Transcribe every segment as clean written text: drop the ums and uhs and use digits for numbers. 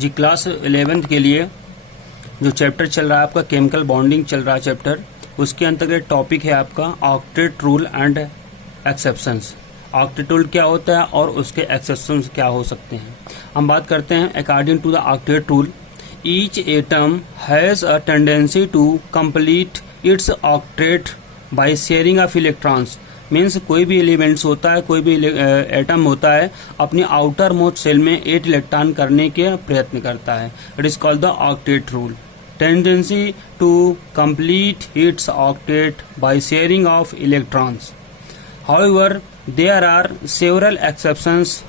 जी class 11th के लिए जो चैप्टर चल रहा है आपका केमिकल बॉन्डिंग चल रहा है चैप्टर, उसके अंतर्गत टॉपिक है आपका octet rule and exceptions. Octet rule क्या होता है और उसके एक्सेप्शंस क्या हो सकते हैं। हम बात करते हैं according to the octet rule, each atom has a tendency to complete its octet by sharing of electrons. Means कोई भी एलिमेंट्स होता है, कोई भी एटम होता है, अपनी आउटर मोस्ट सेल में 8 इलेक्ट्रॉन करने के प्रयत्न करता है। It is called the octet rule. Tendency to complete its octet by sharing of electrons. However there are several exceptions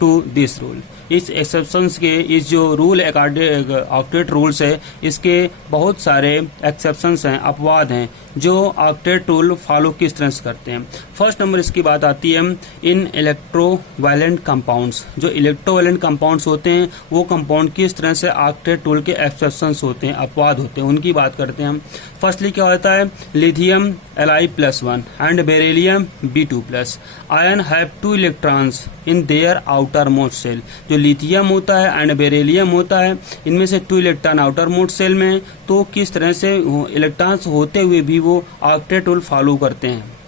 to this rule. इस एक्सेप्शंस के, इस जो रूल ऑक्टेट रूल्स है, इसके बहुत सारे एक्सेप्शंस हैं, अपवाद हैं जो ऑक्टेट रूल फॉलो किस तरह से करते हैं। फर्स्ट नंबर इसकी बात आती है इन इलेक्ट्रोवायलेंट कंपाउंड्स। जो इलेक्ट्रोवायलेंट कंपाउंड्स होते हैं वो कंपाउंड किस तरह से ऑक्टेट रूल के एक्सेप्शंस होते हैं, अपवाद होते हैं, उनकी बात करते हैं हम। फर्स्टली क्या होता है, lithium Li+1 and beryllium B2+। Ion have 2 electrons in their outermost shell. जो लिथियम होता है एंड बेरिलियम होता है, इनमें से 2 इलेक्ट्रॉन आउटर मोस्ट सेल में, तो किस तरह से इलेक्ट्रॉन्स होते हुए भी वो ऑक्टेट रूल फॉलो करते हैं।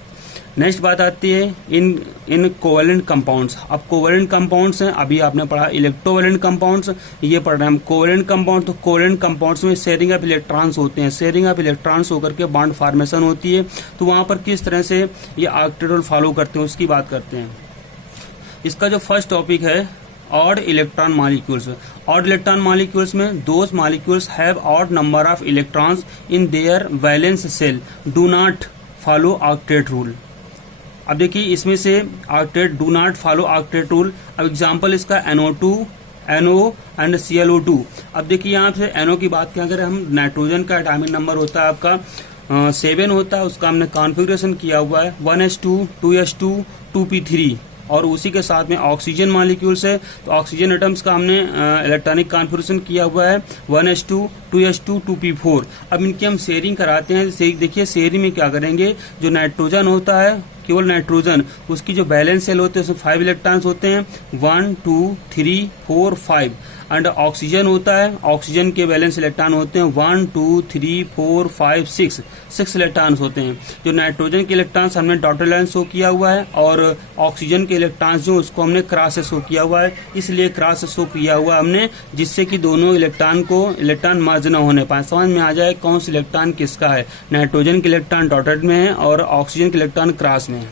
नेक्स्ट बात आती है इन कोवेलेंट कंपाउंड्स। अब कोवेलेंट कंपाउंड्स हैं, अभी आपने पढ़ा इलेक्ट्रोवेलेंट कंपाउंड्स, ये पढ़ रहे हैं हम कोवेलेंट कंपाउंड। तो कोवेलेंट कंपाउंड्स में शेयरिंग ऑफ इलेक्ट्रॉन्स होते हैं, शेयरिंग ऑफ इलेक्ट्रॉन्स होकर के बॉन्ड फॉर्मेशन होती है। तो वहां पर किस तरह से ये ऑक्टेट रूल फॉलो करते हैं उसकी बात करते हैं। इसका जो फर्स्ट टॉपिक है odd electron molecules. Odd electron molecules में those molecules have odd number of electrons in their valence shell do not follow octet rule. अब देखिए इसमें से octet do not follow octet rule. अब एग्जांपल इसका NO2, NO and ClO2। अब देखिए यहाँ से NO की बात करें, अगर हम नाइट्रोजन का एटॉमिक नंबर होता है आपका 7 होता है, उसका हमने कॉन्फ़िगरेशन किया हुआ है 1s2 2s2 2p3, और उसी के साथ में ऑक्सीजन मॉलिक्यूल्स है, तो ऑक्सीजन एटम्स का हमने इलेक्ट्रॉनिक कॉन्फ़िगरेशन किया हुआ है 1s2 2s2 2p4। अब इनकी हम शेयरिंग कराते हैं। देखिए शेयरिंग में क्या करेंगे, जो नाइट्रोजन होता है, केवल नाइट्रोजन, उसकी जो बैलेंस सेल होते हैं उसमें 5 इलेक्ट्रॉन्स होते हैं, 1 2 3 4 5। एंड ऑक्सीजन होता है, ऑक्सीजन के बैलेंस इलेक्ट्रॉन होते हैं 1 2 3 4 5 6 इलेक्ट्रॉन्स होते हैं। जो नाइट्रोजन के इलेक्ट्रॉन्स हमने डॉटेड लाइन शो किया हुआ है, और ऑक्सीजन के इलेक्ट्रॉन्स जो उसको हमने क्रॉस से शो किया हुआ है, इसलिए क्रॉस से शो किया हुआ हमने, जिससे कि दोनों इलेक्ट्रॉन मर्ज न होने पाए, समझ में आ जाए कौन सा इलेक्ट्रॉन किसका है। नाइट्रोजन के इलेक्ट्रॉन डॉटेड में है और ऑक्सीजन के इलेक्ट्रॉन क्रॉस में है।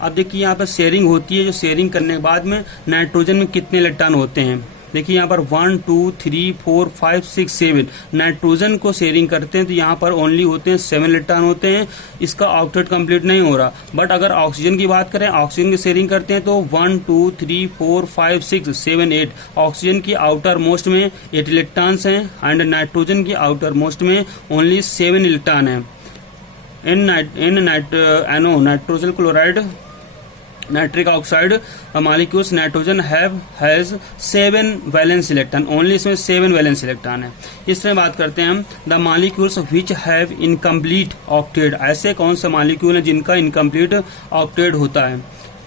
अब देखिए यहाँ पर शेयरिंग होती है, जो शेयरिंग करने के बाद में नाइट्रोजन में कितने इलेक्ट्रॉन होते हैं। देखिए यहाँ पर 1 2 3 4 5 6 7 नाइट्रोजन को शेयरिंग करते हैं, तो यहाँ पर ओनली होते हैं 7 इलेक्ट्रॉन होते हैं। इसका ऑक्टेट कंप्लीट नहीं हो रहा। बट अगर ऑक्सीजन की बात करें, ऑक्सीजन की शेयरिंग करते हैं तो 1 2 3 4 5 6 7 8। ऑक्सीजन की आउटर मोस्ट में 8 इलेक्ट्रॉन्स हैं एंड नाइट्रोजन की आउटर मोस्ट में ओनली 7 इलेक्ट्रॉन है। NO nitrogen chloride nitric oxide molecules, nitrogen has 7 valence electron, only इसमें 7 वैलेंस इलेक्ट्रॉन है। इसमें बात करते हैं हम the molecules which have incomplete octet. ऐसे कौन से मॉलिक्यूल है जिनका इनकम्प्लीट ऑक्टेट होता है,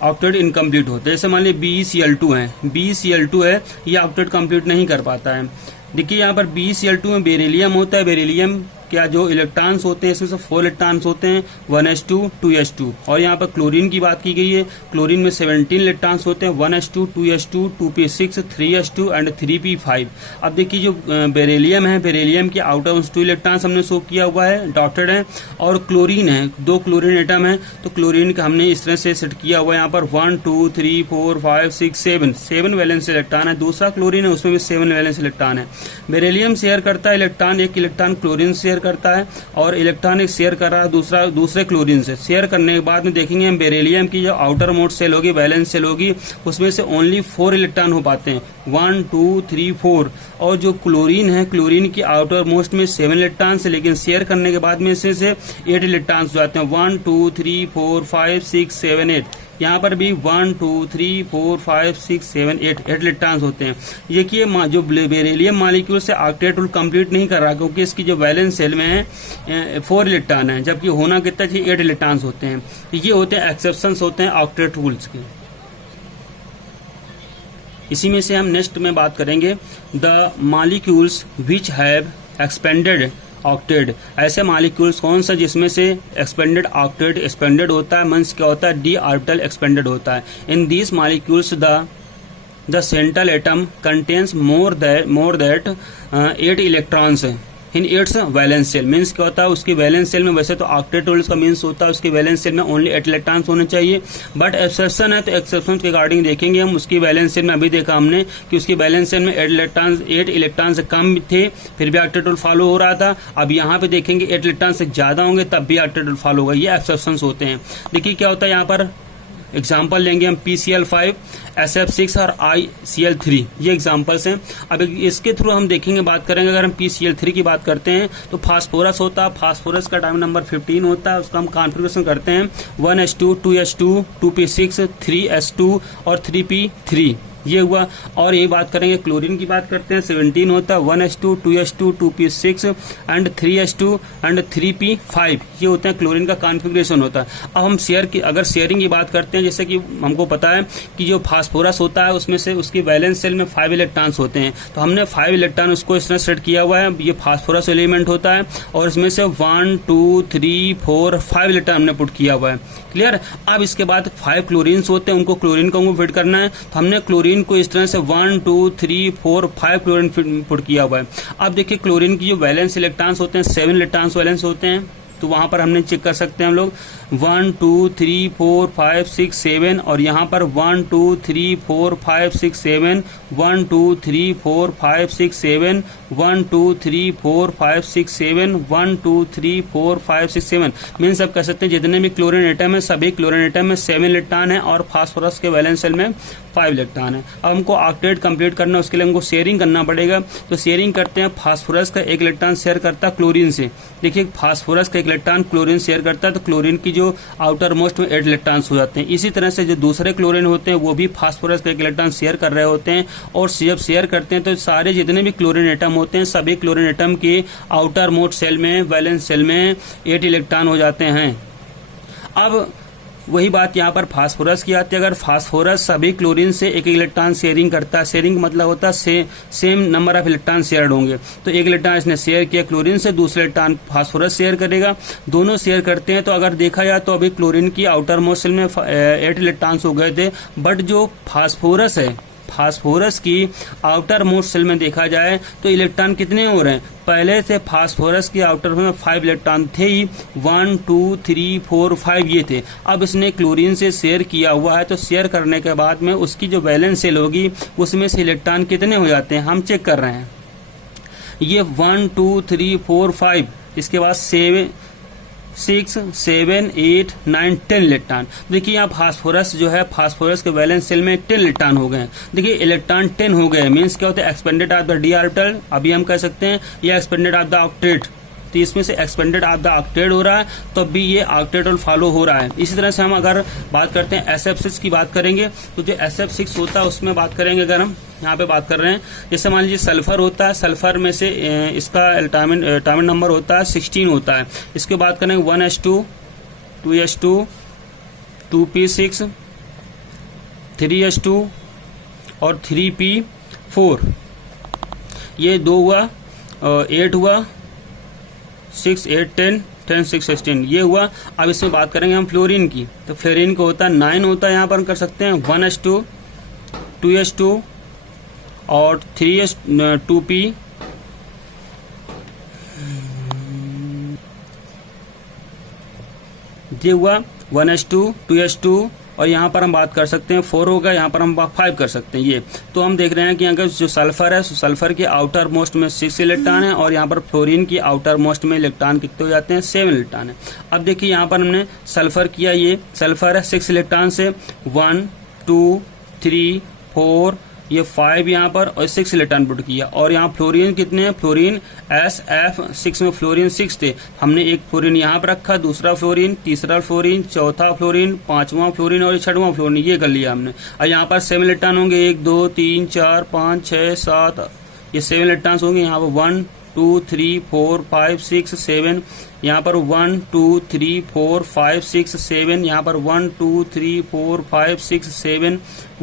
ऑक्टेट इनकम्प्लीट होता है। जैसे मान लीजिए BeCl2 है, BeCl2 है, ये ऑक्टेट कंप्लीट नहीं कर पाता है। देखिए यहाँ पर BeCl2 में बेरिलियम होता है, बेरिलियम क्या जो इलेक्ट्रॉन्स होते हैं इसमें से 4 इलेक्ट्रॉन्स होते हैं 1s2 2s2। और यहाँ पर क्लोरीन की बात की गई है, क्लोरीन में 17 इलेक्ट्रॉन्स होते हैं 1s2 2s2 2p6 3s2 and 3p5। अब देखिए जो बेरिलियम है, बेरिलियम के आउटर मोस्ट 2 इलेक्ट्रॉन्स हमने शो किया हुआ है, डॉटेड है। और क्लोरीन है, 2 क्लोरीन एटम है, तो क्लोरीन का हमने इस तरह से सेट किया हुआ है यहाँ पर 1 2 3 4 5 6 7 वैलेंस इलेक्ट्रॉन है। दूसरा क्लोरीन है, उसमें भी 7 वैलेंस इलेक्ट्रॉन है। बेरिलियम शेयर करता है इलेक्ट्रॉन, एक इलेक्ट्रॉन क्लोरीन शेयर करता है, और इलेक्ट्रॉन एक शेयर कर रहा है दूसरे क्लोरीन से। शेयर करने के बाद में देखेंगे हम बेरिलियम की जो आउटर मोस्ट सेल होगी, बैलेंस सेल होगी, उसमें से ओनली 4 इलेक्ट्रॉन हो पाते हैं 1 2 3 4। और जो क्लोरीन है, क्लोरीन की आउटर मोस्ट में 7 इलेक्ट्रॉन है, लेकिन शेयर करने के बाद में इसमें से 8 इलेक्ट्रॉन हो जाते हैं 1 2 3 4 5 6 7 8। यहाँ पर भी 1 2 3 4 5 6 7 8 इलेक्ट्रॉन्स होते हैं। देखिए जो बेरिलियम मॉलिक्यूल से ऑक्टेट रूल कंप्लीट नहीं कर रहा, क्योंकि इसकी जो वैलेंस सेल में है 4 इलेक्ट्रॉन है, जबकि होना कितना चाहिए 8 इलेक्ट्रॉन्स होते हैं। ये होते हैं एक्सेप्शंस होते हैं ऑक्टेट रूल्स के। इसी में से हम नेक्स्ट में बात करेंगे the molecules which have expanded octet. ऐसे मॉलिक्यूल्स कौन सा जिसमें से एक्सपेंडेड ऑक्टेट एक्सपेंडेड होता है, मीन्स क्या होता है, डी ऑर्बिटल एक्सपेंडेड होता है। In these molecules the central atom contains more that 8 electrons in its valence shell. Means क्या होता है, उसकी वैलेंस शेल में वैसे तो ऑक्टेट का मीन्स होता है उसकी वैलेंस शेल में ओनली 8 इलेक्ट्रॉन्स होने चाहिए, बट एक्सेप्शन है तो एक्सेप्शन के अकॉर्डिंग देखेंगे हम। उसकी वैलेंस शेल में अभी देखा हमने कि उसकी वैलेंस शेल में 8 इलेक्ट्रॉन से कम थे फिर भी ऑक्टेट रूल फॉलो हो रहा था। अब यहाँ पे देखेंगे 8 इलेक्ट्रॉन से ज्यादा होंगे तब भी ऑक्टेट रूल फॉलो होगा। ये एक्सेप्शन होते हैं। देखिए क्या होता है, यहाँ पर एग्जाम्पल लेंगे हम PCl5, SF6 और ICl3, ये एग्जाम्पल्स हैं। अब इसके थ्रू हम देखेंगे, बात करेंगे। अगर हम PCl3 की बात करते हैं तो फास्फोरस होता है, फास्फोरस का टाइम नंबर 15 होता है। उसका हम कॉन्फ़िगरेशन करते हैं 1s2 2s2 2p6 3s2 और 3p3, ये हुआ। और ये बात करेंगे क्लोरीन की बात करते हैं, 17 होता है, 1s2 2s2 2p6 and 3s2 and 3p5, ये होते हैं क्लोरीन का कॉन्फ़िगरेशन होता है। अब हम अगर शेयरिंग की बात करते हैं, जैसे कि हमको पता है कि जो फास्फोरस होता है उसमें से उसकी वैलेंस शेल में 5 इलेक्ट्रॉन्स होते हैं, तो हमने 5 इलेक्ट्रॉन उसको इस तरह सेट किया हुआ है। ये फास्फोरस एलिमेंट होता है और इसमें से 1 2 3 4 5 इलेक्ट्रॉन हमने पुट किया हुआ है। क्लियर। अब इसके बाद 5 क्लोरीन्स होते हैं, उनको क्लोरीन को फिट करना है, तो हमने क्लोरीन को इस तरह से 1 2 3 4 5 क्लोरीन पुट किया हुआ है। अब देखिए क्लोरीन की जो वैलेंस इलेक्ट्रॉन्स होते हैं 7 इलेक्ट्रॉन्स वैलेंस होते हैं, तो वहां पर हमने चेक कर सकते हैं हम लोग 1 2 3 4 5 6 7 और यहाँ पर 1 2 3 4 5 6 7 1 2 3 4 5 6 7 1 2 3 4 5 6 7 1 2 3 4 5 6 7 मीन्स आप कह सकते हैं जितने भी क्लोरीन एटम है सभी क्लोरीन एटम में 7 इलेक्ट्रॉन है और फास्फोरस के वैलेंस शेल में 5 इलेक्ट्रॉन है। अब हमको ऑक्टेट कंप्लीट करना है, उसके लिए हमको शेयरिंग करना पड़ेगा। तो शेयरिंग करते हैं, फास्फोरस का 1 इलेक्ट्रॉन शेयर करता है क्लोरीन से। देखिए फास्फोरस का 1 इलेक्ट्रॉन क्लोरीन शेयर करता है तो क्लोरीन की जो आउटर मोस्ट में 8 इलेक्ट्रॉन्स हो जाते हैं। इसी तरह से जो दूसरे क्लोरीन होते हैं वो भी फास्फोरस का 1 इलेक्ट्रॉन शेयर कर रहे होते हैं और जब शेयर करते हैं तो सारे जितने भी क्लोरीन एटम होते हैं सभी क्लोरीन एटम के आउटर मोस्ट सेल में वैलेंस शेल में 8 इलेक्ट्रॉन हो जाते हैं। अब वही बात यहाँ पर फास्फोरस की आती है। अगर फास्फोरस सभी क्लोरीन से 1 इलेक्ट्रॉन शेयरिंग करता है, शेयरिंग मतलब होता है same number of electron shared होंगे, तो 1 इलेक्ट्रॉन इसने शेयर किया क्लोरीन से, दूसरे इलेक्ट्रॉन फास्फोरस शेयर करेगा, दोनों शेयर करते हैं। तो अगर देखा जाए तो अभी क्लोरीन की आउटर मोस्ट सेल में 8 इलेक्ट्रॉन्स हो गए थे, बट जो फास्फोरस है फास्फोरस की आउटर मोस्ट सेल में देखा जाए तो इलेक्ट्रॉन कितने हो रहे हैं, पहले से फास्फोरस की आउटर में 5 इलेक्ट्रॉन थे ही, 1 2 3 4 5 ये थे। अब इसने क्लोरीन से शेयर किया हुआ है तो शेयर करने के बाद में उसकी जो वैलेंस शेल होगी उसमें से इलेक्ट्रॉन कितने हो जाते हैं हम चेक कर रहे हैं। ये 1 2 3 4 5 इसके बाद 6 7 8 9 10 इलेक्ट्रॉन। देखिए यहाँ फास्फोरस जो है फास्फोरस के वैलेंस सेल में 10 इलेक्ट्रॉन हो गए। देखिए इलेक्ट्रॉन 10 हो गए मीन्स क्या होता है, expanded of the D orbital, अभी हम कह सकते हैं ये एक्सपेंडेड ऑफ द ऑक्टेट। तो इसमें से एक्सपेंडेड ऑफ द ऑक्टेट हो रहा है तो भी ये ऑक्टेट रूल फॉलो हो रहा है। इसी तरह से हम अगर बात करते हैं SF6 की बात करेंगे तो जो SF6 होता है उसमें बात करेंगे, अगर हम यहाँ पे बात कर रहे हैं जैसे मान लीजिए सल्फर होता है, सल्फर में से इसका एटॉमिक नंबर होता है 16 होता है। इसके बात करेंगे 1s2 2s2 2p6 3s2 और 3p4, ये 2 हुआ 8 हुआ 6 8 10 10 6 16 ये हुआ। अब इसमें बात करेंगे हम फ्लोरीन की, तो फ्लोरीन का होता है 9 होता है, यहाँ पर हम कर सकते हैं 1s2 2s2 और 2p ये हुआ 1s2 2s2 और यहाँ पर हम बात कर सकते हैं 4 होगा, यहाँ पर हम 5 कर सकते हैं। ये तो हम देख रहे हैं कि अगर जो सल्फर है सल्फर के आउटर मोस्ट में 6 इलेक्ट्रॉन है और यहाँ पर फ्लोरीन की आउटर मोस्ट में इलेक्ट्रॉन कितने हो जाते हैं 7 इलेक्ट्रॉन है। अब देखिए यहाँ पर हमने सल्फर किया, ये सल्फर है 6 इलेक्ट्रॉन से 1 2 3 4 ये 5 यहाँ पर और 6 इलेक्ट्रॉन पुट किया। और यहाँ फ्लोरीन कितने हैं, फ्लोरीन SF6 में फ्लोरीन 6 थे, हमने एक फ्लोरीन यहाँ पर रखा, दूसरा फ्लोरीन, तीसरा फ्लोरीन, चौथा फ्लोरीन, 5वां फ्लोरीन और 6वां फ्लोरीन, ये कर लिया हमने। और यहाँ पर 7 इलेक्ट्रॉन होंगे, 1 2 3 4 5 6 7 ये 7 इलेक्ट्रॉन्स होंगे। यहाँ पर 1 2 3 4 5 6 7, यहाँ पर 1 2 3 4 5 6 7, यहाँ पर 1 2 3 4 5 6 7,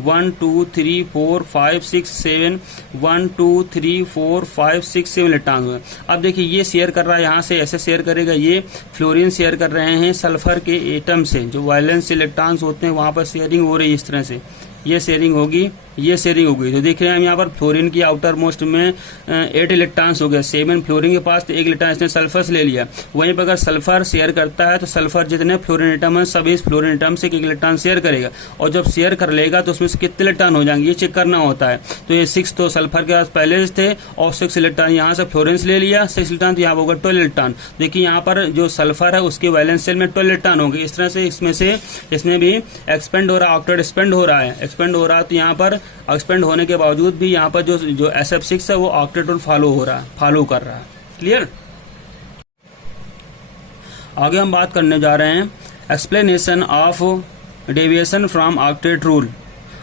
1 2 3 4 5 6 7, 1 2 3 4 5 6 7 इलेक्ट्रॉन हुए। अब देखिए ये शेयर कर रहा है, यहाँ से ऐसे शेयर करेगा, ये फ्लोरीन शेयर कर रहे हैं सल्फर के एटम से, जो वैलेंस इलेक्ट्रॉन्स होते हैं वहां पर शेयरिंग हो रही है। इस तरह से ये शेयरिंग होगी, ये शेयरिंग होगी। तो देख रहे हैं हम यहाँ पर फ्लोरीन की आउटर मोस्ट में 8 इलेक्ट्रॉन्स हो गए, 7 फ्लोरीन के पास, तो 1 इलेक्ट्रॉन इसने सल्फर से ले लिया। वहीं पर अगर सल्फर शेयर करता है तो सल्फर जितने फ्लोरीन एटम है सभी इस फ्लोरीन एटम से 1 इलेक्ट्रॉन शेयर करेगा, और जब शेयर कर लेगा तो उसमें से कितने इलेक्ट्रॉन हो जाएंगे ये चेक करना होता है। तो ये 6 तो सल्फर के पास पहले से थे, और 6 इलेक्ट्रॉन यहाँ से फ्लोरीन से ले लिया, 6 इलेक्ट्रॉन, तो यहाँ होगा 12 इलेक्ट्रॉन। देखिए यहाँ पर जो सल्फर है उसके वैलेंस शेल में 12 इलेक्ट्रॉन होंगे। इस तरह से इसमें भी एक्सपेंड हो रहा है, ऑक्टेट एक्सपेंड हो रहा है, एक्सपेंड हो रहा है। तो यहाँ पर एक्सपेंड होने के बावजूद भी यहाँ पर जो SF6 है वो ऑक्टेट रूल फॉलो कर रहा है। क्लियर। आगे हम बात करने जा रहे हैं explanation of deviation from octet rule.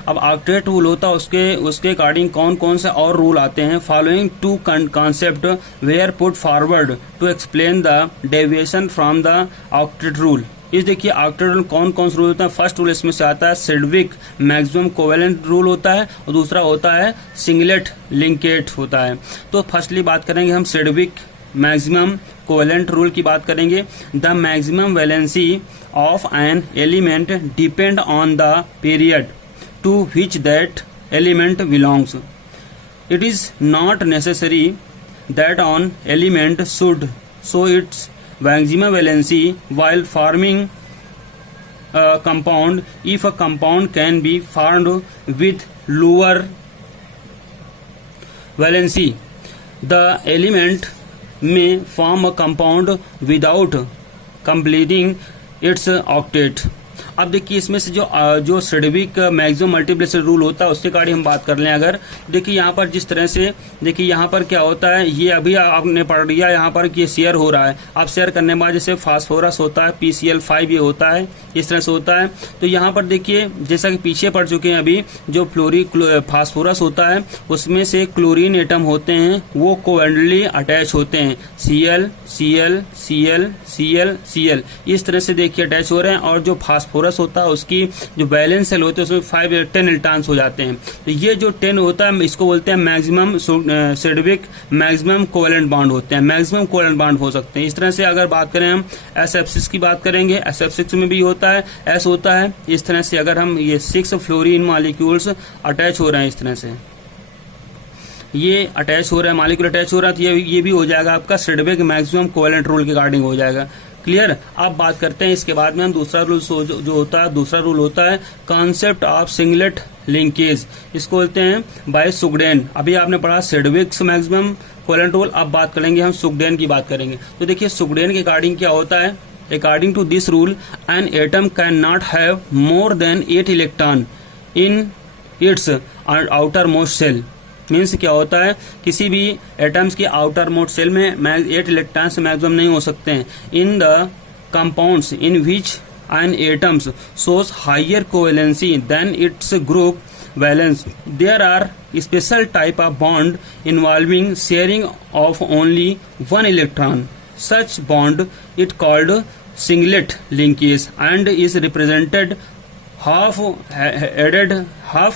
अब ऑक्टेट रूल होता है उसके अकॉर्डिंग कौन कौन से और रूल आते हैं। Following 2 concept were put forward to explain the deviation from the octet rule. इस देखिए ऑक्टेट रूल कौन कौन से रूल होता है। फर्स्ट रूल इसमें से आता है सिडविक मैक्सिमम कोवेलेंट रूल होता है, और दूसरा होता है सिंगलेट लिंकेट होता है। तो फर्स्टली बात करेंगे हम सिडविक मैक्सिमम कोवेलेंट रूल की बात करेंगे। The maximum valency of an element depend on the period to which that element belongs. It is not necessary that an element should show its maximum valency while forming a compound if a compound can be formed with lower valency. The element may form a compound without completing its octet. अब देखिए इसमें से जो Sidgwick maximum multiplicity rule होता है उसके according हम बात कर लें। अगर देखिए यहाँ पर जिस तरह से देखिए यहाँ पर क्या होता है, ये अभी आपने पढ़ लिया यहाँ पर कि शेयर हो रहा है। अब शेयर करने के बाद जैसे फास्फोरस होता है PCl5 ये होता है, इस तरह से होता है। तो यहाँ पर देखिए जैसा कि पीछे पढ़ चुके हैं अभी, जो फास्फोरस होता है उसमें से क्लोरीन एटम होते हैं वो कोवेलेंटली अटैच होते हैं, Cl Cl Cl Cl Cl इस तरह से देखिए अटैच हो रहे हैं। और जो फास्फोरस होता है उसकी जो बैलेंस सेल होते हैं उसमें 10 इलेक्ट्रॉन्स हो जाते हैं। तो ये जो 10 होता है इसको बोलते हैं maximum Sidgwick maximum covalent bond होते हैं, मैक्सिमम कोवेलेंट बॉन्ड हो सकते हैं। इस तरह से अगर बात करें हम SF6 की बात करेंगे, SF6 में भी होता है S होता है। इस तरह से अगर हम ये 6 फ्लोरीन मॉलिक्यूल्स अटैच हो रहे हैं, इस तरह से ये अटैच हो रहा है, मॉलिक्यूल अटैच हो रहा है, तो ये भी हो जाएगा आपका सिडविक मैक्सिमम कोवेलेंट रूल के अकॉर्डिंग हो जाएगा। क्लियर। अब बात करते हैं इसके बाद में हम दूसरा रूल जो होता है, दूसरा रूल होता है कॉन्सेप्ट ऑफ सिंगलेट लिंकेज। इसको बोलते हैं बाय सुगडेन। अभी आपने पढ़ा सिडविक मैक्सिमम कोवेलेंट रूल, अब बात करेंगे हम सुगडेन की बात करेंगे। तो देखिए सुगडेन के अकॉर्डिंग क्या होता है। According to this rule an atom can not have more than 8 electron in its outermost shell. Means क्या होता है, किसी भी एटम्स के आउटर मोस्ट सेल में 8 इलेक्ट्रॉन से मैक्सिमम नहीं हो सकते हैं। In the compounds in which N atoms shows higher covalency than its group valence, there are special type of bond involving sharing of only 1 electron. Such bond is called singlet linkage and is represented half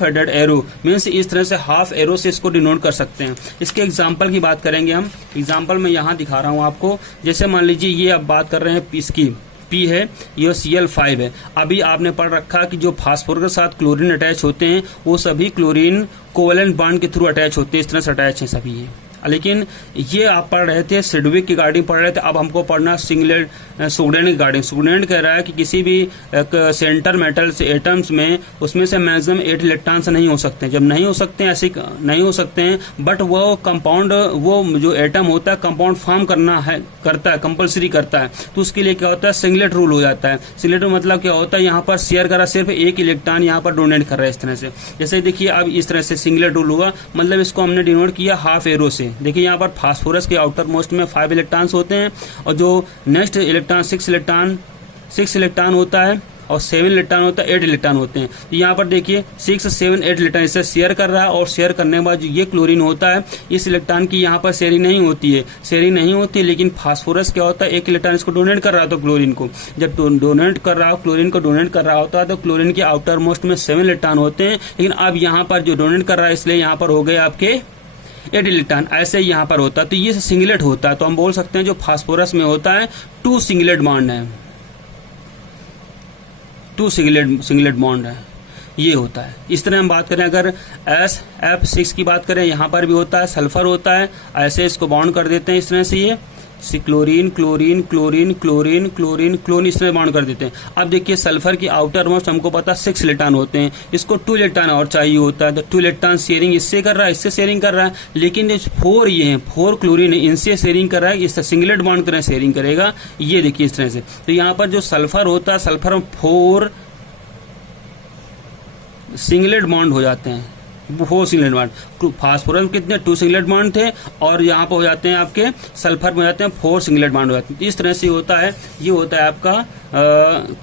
headed arrow. Means इस तरह से half arrow से इसको denote कर सकते हैं। इसके example की बात करेंगे हम। एग्जाम्पल में यहाँ दिखा रहा हूँ आपको। जैसे मान लीजिए ये अब बात कर रहे हैं इसकी P है, ये Cl5 है। अभी आपने पढ़ रखा कि जो फास्फोरस के साथ क्लोरीन अटैच होते हैं वो सभी क्लोरीन कोवेलेंट बॉन्ड के थ्रू अटैच होते हैं, इस तरह से अटैच हैं सभी ये। लेकिन ये आप पढ़ रहे थे सिडविक की गार्डिंग पढ़ रहे थे, अब हमको पढ़ना सिंगलेट सुगडेन की गार्डिंग। सुगडेन कह रहा है कि किसी भी सेंटर मेटल्स एटम्स में उसमें से मैक्सिमम 8 इलेक्ट्रॉन से नहीं हो सकते। जब नहीं हो सकते हैं, ऐसे नहीं हो सकते हैं, बट वो कंपाउंड, वो जो एटम होता है कंपाउंड फॉर्म करता है कंपल्सरी करता है, तो उसके लिए क्या होता है सिंगलेट रूल हो जाता है। सिंगलेट मतलब क्या होता है, यहाँ पर शेयर करा सिर्फ 1 इलेक्ट्रॉन यहाँ पर डोनेट कर रहा है इस तरह से। जैसे देखिए अब इस तरह से सिंगलेट रूल हुआ, मतलब इसको हमने डिनोट किया हाफ एरो से। देखिए यहाँ पर फास्फोरस के आउटर मोस्ट में 5 इलेक्ट्रॉन्स होते हैं, और जो नेक्स्ट इलेक्ट्रॉन 6 इलेक्ट्रॉन होता है और 7 इलेक्ट्रॉन होता है, 8 इलेक्ट्रॉन होते हैं। तो यहाँ पर देखिए 6, 7, 8 इलेक्ट्रॉन इससे शेयर कर रहा है, और शेयर करने के बाद जो ये क्लोरीन होता है, इस इलेक्ट्रॉन की यहाँ पर शेयरिंग नहीं होती है, लेकिन फास्फोरस क्या होता है, एक इलेक्ट्रॉन इसको डोनेट कर रहा था क्लोरीन को। जब डोनेट कर रहा हो, क्लोरीन को डोनेट कर रहा होता है, तो क्लोरीन के आउटर मोस्ट में 7 इलेक्ट्रॉन होते हैं, लेकिन अब यहाँ पर जो डोनेट कर रहा है, इसलिए यहाँ पर हो गए आपके 8 इलेक्ट्रॉन। ऐसे ही यहाँ पर होता है, तो ये सिंगलेट होता है। तो हम बोल सकते हैं जो फास्फोरस में होता है 2 सिंगलेट बॉन्ड है, 2 सिंगलेट बॉन्ड है, ये होता है। इस तरह हम बात करें, अगर SF6 की बात करें, यहाँ पर भी होता है, सल्फर होता है, ऐसे इसको बॉन्ड कर देते हैं इस तरह से, ये chlorine chlorine chlorine chlorine chlorine chlorine इस तरह बॉन्ड कर देते हैं। अब देखिए सल्फर की आउटर मोस्ट हमको पता 6 इलेक्ट्रॉन होते हैं, इसको 2 इलेक्ट्रॉन और चाहिए होता है, तो 2 इलेक्ट्रॉन शेयरिंग इससे कर रहा है, इससे शेयरिंग कर रहा है, लेकिन जो 4 ये हैं, 4 क्लोरीन इनसे शेयरिंग कर रहा है, इससे सिंगलेट बॉन्ड तरह शेयरिंग करेगा, ये देखिए इस तरह से। तो यहाँ पर जो सल्फर होता है, सल्फर में 4 सिंगलेट बॉन्ड हो जाते हैं, 4 सिंगलेट बॉन्ड। फास्फोरस कितने 2 सिंगलेट बॉन्ड थे, और यहाँ पर हो जाते हैं आपके सल्फर में हो जाते हैं 4 सिंगलेट बॉन्ड हो जाते हैं। इस तरह से होता है, ये होता है आपका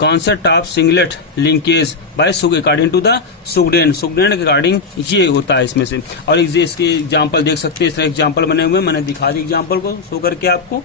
concept of singlet linkage by according to the Sugden के अकॉर्डिंग, ये होता है इसमें से। और इसके एग्जाम्पल देख सकते हैं, इस तरह एग्जाम्पल बने हुए, मैंने दिखा दी एग्जाम्पल को शो करके आपको।